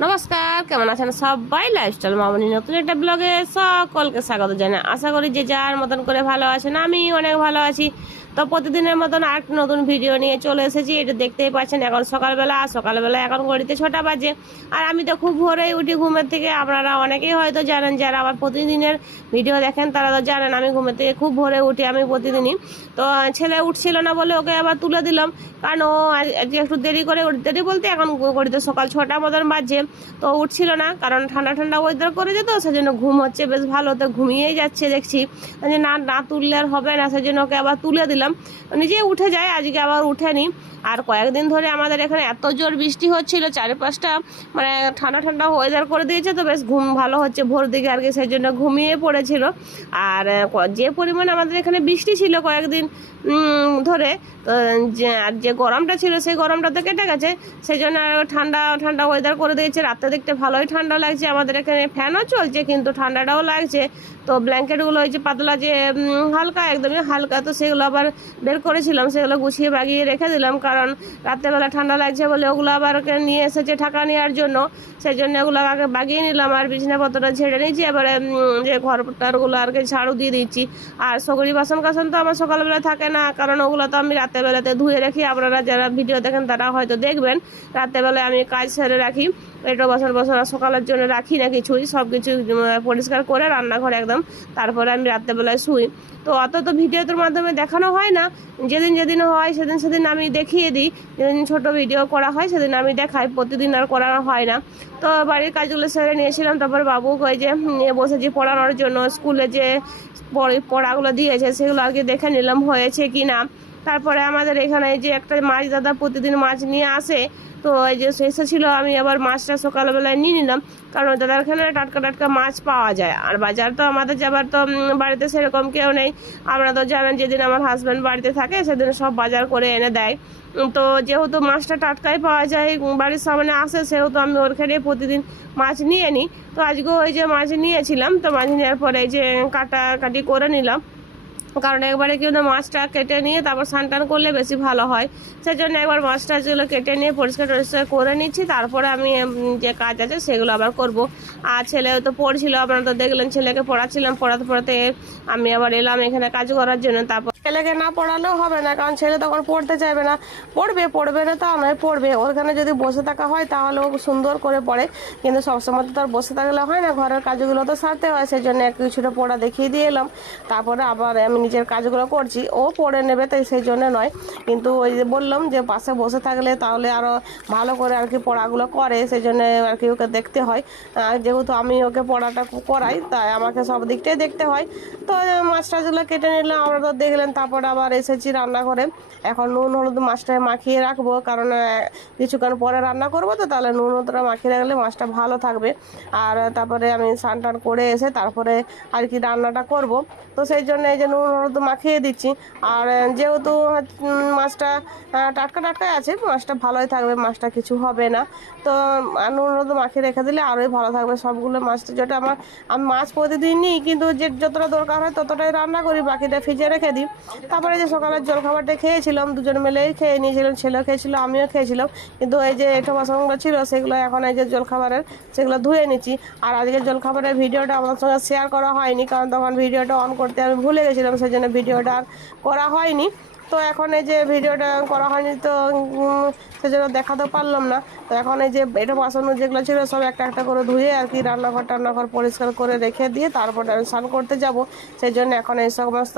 নমস্কার, কেমন আছেন সবাই? লাইফস্টাইল মামনি নতুন একটা ব্লগে সকলকে স্বাগত জানাই। আশা করি যে যার মতন করে ভালো আছেন আমি অনেক ভালো আছি। তো প্রতিদিনের মতন আর নতুন ভিডিও নিয়ে চলে এসেছি। এটা দেখতেই পাচ্ছেন, এখন সকালবেলা, আর সকালবেলা এখন ঘড়িতে ছটা বাজে। আর আমি তো খুব ভোরেই উঠি ঘুমের থেকে। আপনারা অনেকেই হয়তো জানেন, যারা আমার প্রতিদিনের ভিডিও দেখেন, তারা তো জানেন আমি ঘুমের থেকে খুব ভোরে উঠি আমি প্রতিদিনই। তো ছেলে উঠছিল না বলে ওকে আবার তুলে দিলাম। কারণ ও একটু দেরি করে দেরি বলতে এখন ঘড়িতে সকাল ছটা মতন বাজছে তো উঠছিল না, কারণ ঠান্ডা ঠান্ডা ওয়েদার করে যেত সেজন্য ঘুম হচ্ছে, বেশ ভালো। তো ঘুমিয়েই যাচ্ছে দেখছি। যে না না তুললে আর হবে না, সেজন্য ওকে আবার তুলে দিলাম। নিজে উঠে যায়, আজকে আবার উঠেনি। আর কয়েকদিন ধরে আমাদের এখানে এত জোর বৃষ্টি হচ্ছিল, চারিপাশটা মানে ঠান্ডা ঠান্ডা ওয়েদার করে দিয়েছে তো বেশ ঘুম ভালো হচ্ছে ভোর দিকে আর কি সেই জন্য ঘুমিয়ে পড়েছিল। আর যে পরিমাণ আমাদের এখানে বৃষ্টি ছিল কয়েকদিন ধরে আর যে গরমটা ছিল সেই গরমটা তো কেটে গেছে, সেই জন্য আর ঠান্ডা ঠান্ডা ওয়েদার করে দিয়েছে। রাতে দেখতে ভালোই ঠান্ডা লাগছে, আমাদের এখানে ফ্যানও চলছে, কিন্তু ঠান্ডাটাও লাগছে। তো ব্ল্যাঙ্কেটগুলো ওই যে পাতলা যে হালকা, একদমই হালকা, তো সেগুলো আবার বের করেছিলাম, সেগুলো গুছিয়ে বাগিয়ে রেখে দিলাম, কারণ রাত্রেবেলা ঠান্ডা লাগছে বলে ওগুলো আবার নিয়ে এসেছে ঠাকা নেওয়ার জন্য, সেই জন্য ওগুলো আগে বাগিয়ে নিলাম আর বিছানাপত্রটা ঝেড়ে নিয়েছি, এবারে যে ঘরটারগুলো আর কি ঝাড়ু দিয়ে দিচ্ছি। আর সগরি বাসন কাসন তো আমার সকালবেলা থাকে না, কারণ ওগুলো তো আমি রাত্রেবেলাতে ধুয়ে রাখি, আপনারা যারা ভিডিও দেখেন তারা হয়তো দেখবেন, রাত্রেবেলায় আমি কাজ সেরে রাখি এটো বাসন বাসন সকালের জন্য রাখি না কিছুই সব কিছু পরিষ্কার করে রান্নাঘরে একদম তারপরে আমি রাত্রেবেলায় শুই। তো অত তো ভিডিওর মাধ্যমে দেখানো হয় না। যেদিন যেদিন হয়, সেদিন সেদিন আমি দেখিয়ে দিই। যেদিন ছোট ভিডিও করা হয়, সেদিন আমি দেখাই। প্রতিদিন আর করানো হয় না। তো বাড়ির কাজগুলো সেরে নিয়েছিলাম। তারপর বাবু কয়ে যে নিয়ে বসেছি পড়ানোর জন্য। স্কুলে যে পড়ে- পড়াগুলো দিয়েছে, সেগুলো আগে দেখে নিলাম হয়েছে কি না তারপরে আমাদের এখানে যে একটা মাছ দাদা প্রতিদিন মাছ নিয়ে আসে, তো এই যে শেষে ছিল আমি আবার মাছটা সকালবেলায় নিয়ে নিলাম, কারণ দাদার এখানে টাটকা টাটকা মাছ পাওয়া যায়। আর বাজার তো আমাদের যাবার তো বাড়িতে সেরকম কেউ নেই। আপনারা তো জানেন যেদিন আমার হাজব্যান্ড বাড়িতে থাকে, সেদিন সব বাজার করে এনে দেয়। তো যেহেতু মাছটা টাটকাই পাওয়া যায় বাড়ির সামনে আসে, সেহেতু আমি ওখানে প্রতিদিন মাছ নিয়ে নিই তো আজকেও ওই যে মাছ নিয়েছিলাম, তো মাছ নেওয়ার পরে এই যে কাটা কাটি করে নিলাম। কারণ একবারে কিন্তু মাছটা কেটে নিয়ে তারপর স্নান করলে বেশি ভালো হয়। সেই জন্য একবার মাছটা যেগুলো কেটে নিয়ে পরিষ্কার টরিষ্কার করে নিচ্ছি, তারপরে আমি যে কাজ আছে সেগুলো আবার করব। আর ছেলে তো পড়ছিল, আপনারা তো দেখলেন, ছেলেকে পড়াচ্ছিলাম, পড়াতে পড়াতে আমি আবার এলাম এখানে কাজ করার জন্য, তারপর ছেলেকে না পড়ালেও হবে না, কারণ ছেলে তখন পড়তে চাইবে না। পড়বে পড়বে না তা নয়, পড়বে। ওখানে যদি বসে থাকা হয় তাহলে ও সুন্দর করে পড়ে। কিন্তু সবসময় তো তার বসে থাকলে হয় না, ঘরের কাজগুলো তো সারতে হয় সেই জন্য কিছুটা পড়া দেখিয়ে দিয়ে এলাম। তারপরে আবার আমি নিজের কাজগুলো করছি, ও পড়ে নেবে তাই সেই জন্য নয়। কিন্তু ওই যে বললাম যে পাশে বসে থাকলে তাহলে আরও ভালো করে আর কি পড়াগুলো করে সেই জন্য আর কি ওকে দেখতে হয়। যেহেতু আমি ওকে পড়াটা করাই, তাই আমাকে সব দিকটাই দেখতে হয়। তো মাছ টাছগুলো কেটে নিলাম, আমরা তো দেখলেন তারপর আবার এসেছি রান্নাঘরে এখন নুন হলুদ মাছটা মাখিয়ে রাখব, কারণ কিছুক্ষণ পরে রান্না করব তো, তাহলে নুন হলুদটা মাখিয়ে রাখলে মাছটা ভালো থাকবে। আর তারপরে আমি স্নান টান করে এসে তারপরে আর কি রান্নাটা করব। তো সেই জন্য এই যে নুন হলুদ মাখিয়ে দিচ্ছি। আর যেহেতু মাছটা টাটকা টাটকাই আছে, মাছটা ভালোই থাকবে, মাছটা কিছু হবে না। তো নুন হলুদ মাখিয়ে রেখে দিলে আরোই ভালো থাকবে। সবগুলো মাছটা যেটা আমার, আমি মাছ প্রতিদিন নিই কিন্তু যে, যতটা দরকার হয় ততটাই রান্না করি, বাকিটা ফ্রিজে রেখে দিই। তারপরে যে সকালের জলখাবারটা খেয়েছিলাম, দুজন মিলেই খেয়ে নিয়েছিলাম, ছেলেও খেয়েছিল, আমিও খেয়েছিলাম। কিন্তু এই যে এটা বাসনগুলো ছিল, সেগুলো এখন এই যে জলখাবারের, সেগুলো ধুয়ে নিচ্ছি। আর আজকে জলখাবারের ভিডিওটা আমার সঙ্গে শেয়ার করা হয়নি, কারণ তখন ভিডিওটা অন করতে আমি ভুলে গেছিলাম সেই জন্য ভিডিওটা আর করা হয়নি। তো এখন এই যে ভিডিওটা করা হয়নি তো সেজন্য দেখাতে পারলাম না। তো এখন এই যে এটা বাসন যেগুলো ছিল সব একটা একটা করে ধুয়ে আর কি রান্নাঘর টান্নাঘর পরিষ্কার করে রেখে দিয়ে তারপর আমি স্নান করতে যাব। সেই জন্য এখন এই সমস্ত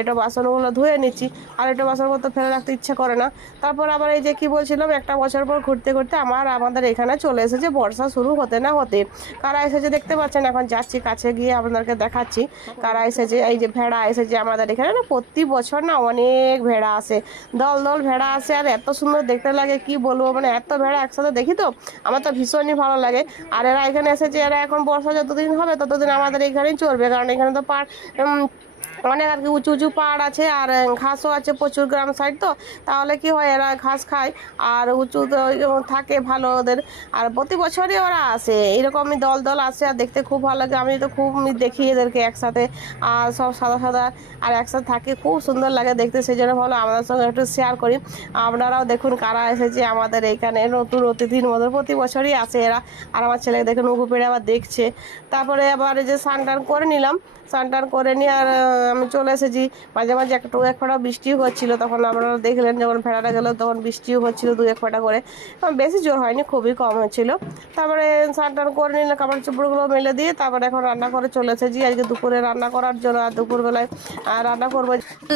এটা বাসনগুলো ধুয়ে নিচ্ছি। আর এটা বাসনপত্র ফেলে রাখতে ইচ্ছে করে না। তারপর আবার এই যে কি বলছিলাম, একটা বছর পর ঘুরতে ঘুরতে আমার, আমাদের এখানে চলে এসেছে বর্ষা শুরু হতে না হতে। কারা এসেছে দেখতে পাচ্ছেন? এখন যাচ্ছি, কাছে গিয়ে আপনাদেরকে দেখাচ্ছি। কারা এসেছে? এই যে ভেড়া এসেছে আমাদের এখানে না, প্রতি বছর না অনেক ভেড়া আসে দল দল ভেড়া আসে আর এত সুন্দর দেখতে লাগে, কি বলব? মানে এত ভেড়া একসাথে দেখি তো, আমার তো ভীষণই ভালো লাগে। আর এরা এখানে এসেছে, এরা এখন বর্ষা যতদিন হবে ততদিন আমাদের এখানেই চলবে, কারণ এখানে তো পার অনেক আর কি উঁচু উঁচু পাহাড় আছে আর ঘাসও আছে প্রচুর গ্রাম সাইড তো। তাহলে কি হয় এরা ঘাস খায় আর উঁচু থাকে ভালো ওদের। আর প্রতি বছরই ওরা আসে, এরকমই দল দল আসে আর দেখতে খুব ভালো লাগে। আমি তো খুব দেখি এদেরকে একসাথে। আর সব সাদা সাদা আর একসাথে থাকে, খুব সুন্দর লাগে দেখতে। সেই জন্য ভালো আমাদের সঙ্গে একটু শেয়ার করি। আপনারাও দেখুন কারা এসেছে আমাদের এইখানে নতুন অতিথির মতো প্রতি বছরই আসে এরা। আর আমার ছেলে দেখুন, উঁকু পেড়ে আবার দেখছে। তারপরে আবার যে স্নান টান করে নিলাম। স্নান টান করে নিয়ে আর আমি চলে এসেছি। মাঝে মাঝে একটু এক ফোঁটা বৃষ্টিও হচ্ছিল তখন আপনারা দেখলেন যখন ভেড়াটা গেলো তখন বৃষ্টিও হচ্ছিল দু এক ফোঁটা করে। বেশি জোর হয়নি খুবই কম হচ্ছিল। তারপরে স্নান টান করে নিলাম কাপড় চোপড়গুলো মেলে দিয়ে তারপরে এখন রান্না করে চলে এসেছি। আজকে দুপুরে রান্না করার জন্য আর দুপুরবেলায় আহ, রান্না করব।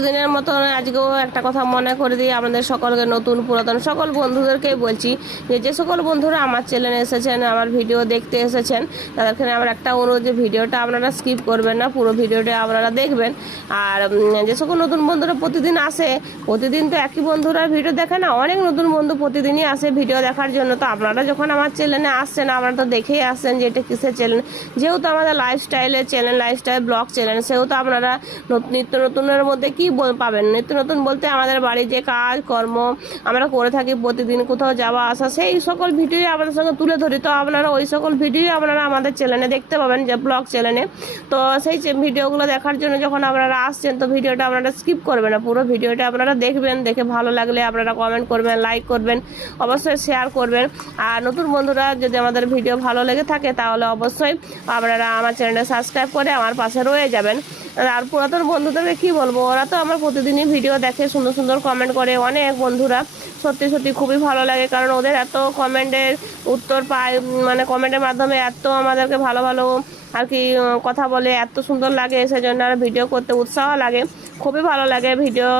দিনের মতন আজকেও একটা কথা মনে করে দিই আমাদের সকলকে নতুন পুরাতন সকল বন্ধুদেরকেই বলছি যে যে সকল বন্ধুরা আমার চ্যানেলে এসেছেন আমার ভিডিও দেখতে এসেছেন তাদেরকে আমার একটা অনুরোধ যে ভিডিওটা আপনারা স্কিপ করবেন না পুরো ভিডিওটা আপনারা দেখবেন। আর উম, যে সকল নতুন বন্ধুরা প্রতিদিন আসে প্রতিদিন তো একই বন্ধুরা ভিডিও দেখে না অনেক নতুন বন্ধু প্রতিদিনই আসে ভিডিও দেখার জন্য। তো আপনারা যখন আমার চ্যানেলে আসছেন আপনারা তো দেখেই আসছেন যে এটা কিসের চ্যানেল যেহেতু আমাদের লাইফস্টাইলের চ্যানেল লাইফস্টাইল ব্লগ চ্যানেল সেহেতু আপনারা নত- নিত্য নতুনের মধ্যে কি পাবেন? নিত্য নতুন বলতে আমাদের বাড়ির যে কাজ কর্ম আমরা করে থাকি প্রতিদিন কোথাও যাওয়া আসা সেই সকল ভিডিওই আপনাদের সঙ্গে তুলে ধরি। তো আপনারা ওই সকল ভিডিওই আপনারা আমাদের চ্যানেলে দেখতে পাবেন যে ব্লগ চ্যানেলে তো সেই ভিডিওগুলো দেখার জন্য যখন আপনারা আসছেন, তো ভিডিওটা আপনারা স্কিপ করবেন না। পুরো ভিডিওটা আপনারা দেখবেন, দেখে ভালো লাগলে আপনারা কমেন্ট করবেন লাইক করবেন, অবশ্যই শেয়ার করবেন। আর নতুন বন্ধুরা, যদি আমাদের ভিডিও ভালো লেগে থাকে, তাহলে অবশ্যই আপনারা আমার চ্যানেলটা সাবস্ক্রাইব করে আমার পাশে রয়ে যাবেন। আর পুরাতন বন্ধুদেরকে কি বলব, ওরা তো আমার প্রতিদিনই ভিডিও দেখে, সুন্দর সুন্দর কমেন্ট করে। অনেক বন্ধুরা, সত্যি সত্যি খুবই ভালো লাগে, কারণ ওদের এত কমেন্টের উত্তর পায় মানে কমেন্টের মাধ্যমে এত আমাদেরকে ভালো ভালো আর কি কথা বলে এত সুন্দর লাগে সেজন্য আর ভিডিও করতে উৎসাহ লাগে। খুবই ভালো লাগে ভিডিও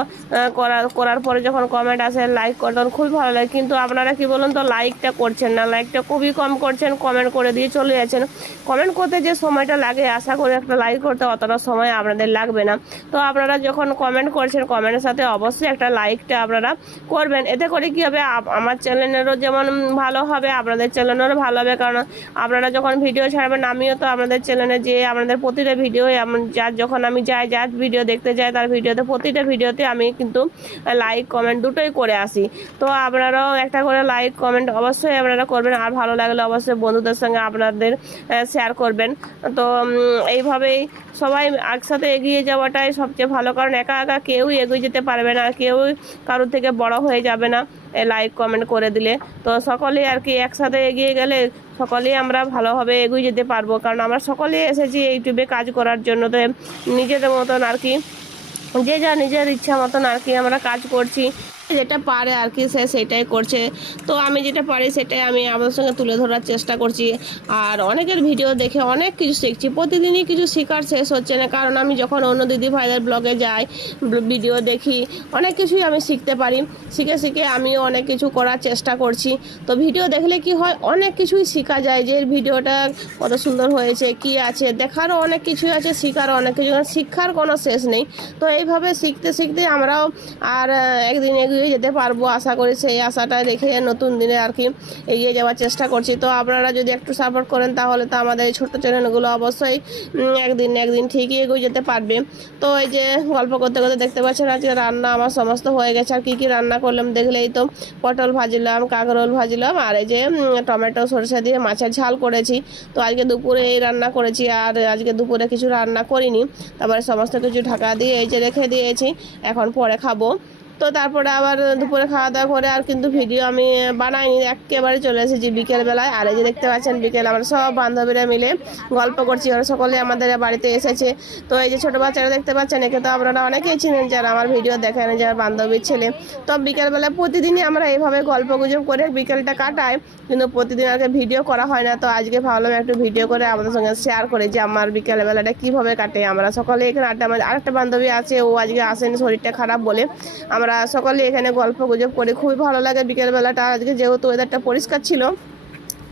করার করার পরে যখন কমেন্ট আসে লাইক করে তখন খুবই ভালো লাগে। কিন্তু আপনারা কি বলুন তো লাইকটা করছেন না? লাইকটা খুবই কম করছেন কমেন্ট করে দিয়ে চলে যাচ্ছেন। কমেন্ট করতে যে সময়টা লাগে, আশা করি একটা লাইক করতে অতটা সময় আপনাদের লাগবে না। তো আপনারা যখন কমেন্ট করছেন কমেন্টের সাথে অবশ্যই একটা লাইকটা আপনারা করবেন। এতে করে কি হবে আমার চ্যানেলেরও যেমন ভালো হবে, আপনাদের চ্যানেলেরও ভালো হবে। কারণ আপনারা যখন ভিডিও ছাড়বেন, আমিও তো আপনাদের চ্যানেলে যে আপনাদের প্রতিটা ভিডিও যার যখন আমি যাই, যার ভিডিও দেখতে যাই, তার ভিডিওতে, প্রতিটা ভিডিওতে আমি কিন্তু লাইক কমেন্ট দুটোই করে আসি। তো আপনারাও একটা করে লাইক কমেন্ট অবশ্যই আপনারা করবেন। আর ভালো লাগলে অবশ্যই বন্ধুদের সঙ্গে আপনাদের শেয়ার করবেন। তো এইভাবেই সবাই একসাথে এগিয়ে যাওয়াটাই সবচেয়ে ভালো। কারণ একা একা কেউই এগিয়ে যেতে পারবে না। কেউই কারোর থেকে বড় হয়ে যাবে না লাইক কমেন্ট করে দিলে। তো সকলেই আর কি একসাথে এগিয়ে গেলে সকলেই আমরা ভালোভাবে এগিয়ে যেতে পারব। কারণ আমরা সকলেই এসেছি ইউটিউবে কাজ করার জন্য তো নিজেদের মতন আর কি যে যা নিজের ইচ্ছা মতন আর কি আমরা কাজ করছি। যেটা পারে আর কি সে সেটাই করছে। তো আমি যেটা পারি সেটাই আমি আপনাদের সঙ্গে তুলে ধরার চেষ্টা করছি। আর অনেকের ভিডিও দেখে অনেক কিছু শিখছি। প্রতিদিনই কিছু শেখার শেষ হচ্ছে না। কারণ আমি যখন অন্য দিদি ভাইদের ব্লগে যাই ভিডিও দেখি, অনেক কিছুই আমি শিখতে পারি। শিখে শিখে আমিও অনেক কিছু করার চেষ্টা করছি। তো ভিডিও দেখলে কি হয়? অনেক কিছুই শেখা যায় যে ভিডিওটা কত সুন্দর হয়েছে, কি আছে? দেখারও অনেক কিছুই আছে, শেখারও অনেক কিছু শিক্ষার কোনো শেষ নেই। তো এইভাবে শিখতে শিখতে আমরাও আর একদিন একদিন এগিয়ে যেতে পারব আশা করি সেই আশাটা রেখে নতুন দিনে আর কি এগিয়ে যাওয়ার চেষ্টা করছি। তো আপনারা যদি একটু সাপোর্ট করেন তাহলে তো আমাদের এই ছোট্ট চ্যানেলগুলো অবশ্যই একদিন একদিন ঠিকই এগিয়ে যেতে পারবে। তো এই যে গল্প করতে করতে দেখতে পাচ্ছেন আজকে রান্না আমার সমস্ত হয়ে গেছে। আর কী কী রান্না করলাম দেখলেই তো পটল ভাজলাম, কাঁকরোল ভাজলাম, আর এই যে টমেটো, সরষে দিয়ে মাছের ঝাল করেছি। তো আজকে দুপুরে এই রান্না করেছি আর আজকে দুপুরে কিছু রান্না করিনি। তারপরে সমস্ত কিছু ঢাকা দিয়ে এই যে রেখে দিয়েছি। এখন পরে খাব। তো তারপরে আবার দুপুরে খাওয়া দাওয়া করে আর কিন্তু ভিডিও আমি বানাইনি, একেবারে চলে এসেছি বিকেলবেলায় আর এই যে দেখতে পাচ্ছেন বিকেল, আমরা সব বান্ধবীরা মিলে গল্প করছি, ওরা সকলে আমাদের বাড়িতে এসেছে। তো এই যে ছোটো বাচ্চারা দেখতে পাচ্ছেন, একে তো আপনারা অনেকেই চিনেন যারা আমার ভিডিও দেখেন যারা বান্ধবীর ছেলে। তো বিকেলবেলা প্রতিদিনই আমরা এইভাবে গল্প গুজব করে বিকেলটা কাটাই, কিন্তু প্রতিদিন আগে ভিডিও করা হয় না। তো আজকে ভাবলাম একটু ভিডিও করে আমাদের সঙ্গে শেয়ার করে যে আমার বিকেলবেলাটা কীভাবে কাটে। আমরা সকলে এখানে আড্ডা আরেকটা বান্ধবী আছে, ও আজকে আসেনি, শরীরটা খারাপ বলে। আমরা সকলে এখানে গল্প গুজব করি। খুবই ভালো লাগে বিকেলবেলাটা। আজকে যেহেতু ওয়েদারটা পরিষ্কার ছিল,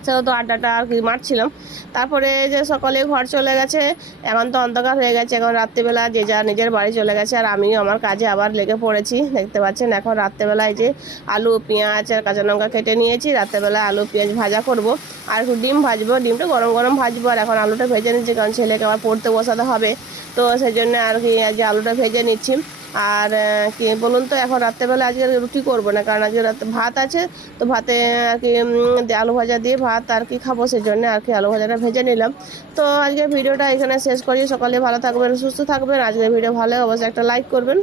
সেহেতু আড্ডাটা আর কি মারছিলাম। তারপরে যে সকালে ঘর চলে গেছে, এখন তো অন্ধকার হয়ে গেছে, এখন রাত্রিবেলা যে যা নিজের বাড়ি চলে গেছে, আর আমিও আমার কাজে আবার লেগে পড়েছি, দেখতে পাচ্ছেন এখন রাত্রেবেলায় যে আলু, পেঁয়াজ আর কাঁচা লঙ্কা কেটে নিয়েছি, রাত্রেবেলা আলু, পেঁয়াজ ভাজা করব। আর একটু ডিম ভাজবো, ডিমটা গরম গরম ভাজবো, আর এখন আলুটা ভেজে নিচ্ছি, কারণ ছেলেকে আবার পড়তে বসাতে হবে। তো সেই জন্য আর কি আজকে আলুটা ভেজে নিচ্ছি। আর কি বলুন তো, এখন রাত্রেবেলা আজকে রুটি করব না, কারণ আজকে রাতে ভাত আছে, তো ভাতে আর কি আলু ভাজা দিয়ে ভাত আর কি খাব সেই জন্য আর কি আলু ভাজাটা ভেজে নিলাম। তো আজকে ভিডিওটা এখানে শেষ করি, সকালে ভালো থাকবেন, সুস্থ থাকবেন আজকে ভিডিও ভালো অবশ্যই একটা লাইক করবেন।